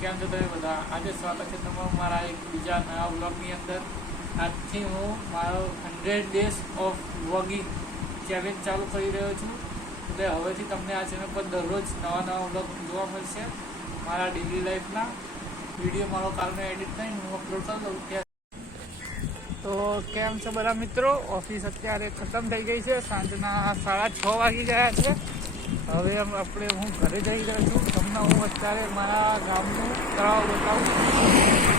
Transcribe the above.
કેમ છો તમે બધા? આજે સ્વાગત છે તમારું મારા એક બીજા નવા વ્લોગની અંદર. આજથી હું મારો 100 ડેઝ ઓફ વ્લોગિંગ ચેલેન્જ ચાલુ કરી રહ્યો છું. એટલે હવેથી તમને આ ચેનલ પર દરરોજ નવા વ્લોગ જોવા મળશે. મારા ડેલી લાઈફના વિડીયો મારો કાલનો એડિટ કરીને હું અપલોડ કરી દઉં ત્યાં. તો કેમ છો બધા મિત્રો? ઓફિસ અત્યારે ખતમ થઈ ગઈ છે. સાંજના 6:30 વાગી ગયા છે. હવે હું ઘરે જઈ રહ્યો છું. તમને હું અત્યારે મારા ગામનું તળાવ બતાવું.